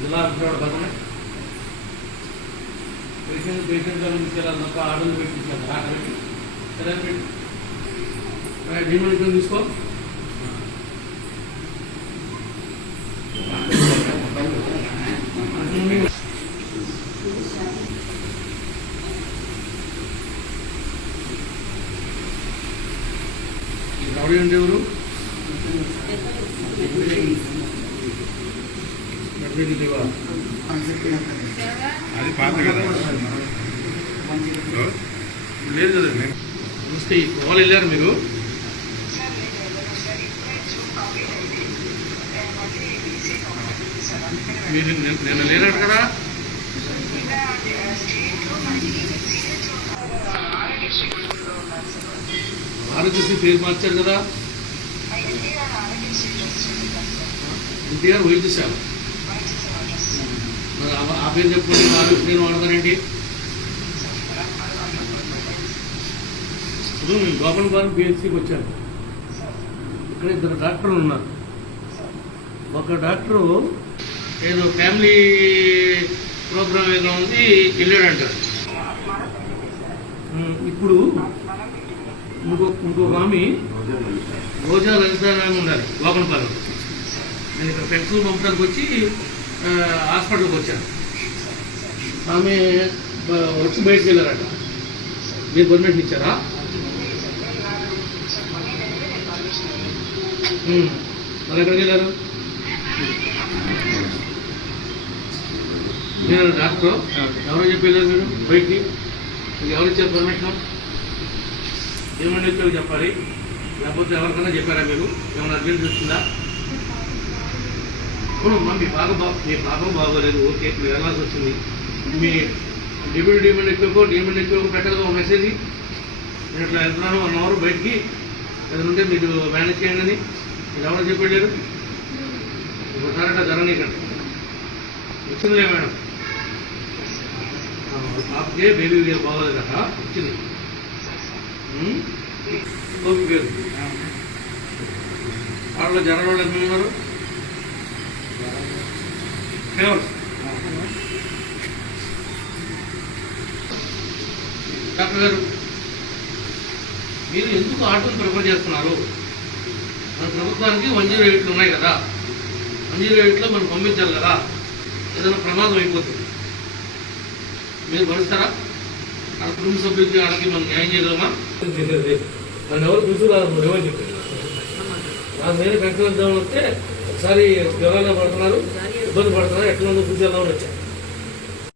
జిల్లా బతమే పేషెంట్ తీసుకెళ్ళాలి తప్ప ఆర్డర్లు పెట్టి తీసుకెళ్తారు ఆట పెట్టి సరే పెట్టి డిమాండ్ తీసుకో రౌడీ అంటే ఎవరు అది పాత కదా లేదు కదా నమస్తే వాళ్ళు వెళ్ళారు మీరు మీరు నిన్న లేనట్టు కదా ఆరోగ్యశ్రీ పేరు మార్చారు కదా ఎన్టీఆర్ వైద్యశాల మరి ఆ పేరు చెప్పుకుంటే ఆరోగ్యశ్రీ వాడతారేంటి ఇప్పుడు మేము గవర్నమెంట్ వారు బిఎస్సీకి వచ్చాను ఇక్కడ ఇద్దరు డాక్టర్లు ఉన్నారు ఒక డాక్టరు ఏదో ఫ్యామిలీ ప్రోగ్రామ్ ఏదో ఉంది వెళ్ళాడంటారు ఇప్పుడు ఇంకొక ఆమె రోజా లలితారాయణ ఉండాలి గోపనపాలెం నేను ఇక్కడ పెన్సిల్ పంపడానికి వచ్చి హాస్పిటల్కి వచ్చాను ఆమె వచ్చి బయటకు వెళ్ళారట మీరు పర్మిషన్ ఇచ్చారా మరి ఎక్కడికి వెళ్ళారు నేను డాక్టర్ ఎవరో చెప్పి వెళ్ళారు మీరు బయటికి మీకు ఎవరు ఇచ్చారు పర్మిషన్ ఏమని వచ్చారు చెప్పాలి లేకపోతే ఎవరికైనా చెప్పారా మీరు ఏమైనా అర్జెంట్ వచ్చిందా మీ పాపం బాగోలేదు ఓకే మీరు వెళ్ళాల్సి వచ్చింది మీ డిమాండ్ ఎక్కువ పెట్టగల ఒక మెసేజ్ నేను ఇట్లా వెళ్తున్నాను 1 అవర్ బయటికి ఏదంటే మీరు మేనేజ్ చేయండి అని మీరు ఎవరో చెప్పారు ఒకసారి అట్లా జరగనీకండి వచ్చిందిలే మేడం పాపకే బేబీ బాగోలేదు కదా వచ్చింది ఓకే పేరు వాళ్ళలో జరగడం ఎంత ఉన్నారు డాక్టర్ గారు మీరు ఎందుకు ఆటోని ప్రిఫర్ చేస్తున్నారు మన ప్రభుత్వానికి 108 ఉన్నాయి కదా 108లో మనం పంపించాలి కదా ఏదైనా ప్రమాదం అయిపోతుంది మీరు భరిస్తారా ఆ కుటుంబ సభ్యులకి వాళ్ళకి మనం న్యాయం చేయగలమా నన్ను ఎవరు చూసుకున్నారు ఏమని చెప్పారు నా మీద పెంచడం వస్తే ఒకసారి జ్వరాలు పడుతున్నారు ఇబ్బంది పడుతున్నారు ఎట్లా ఉందో చూసేద్దామని వచ్చారు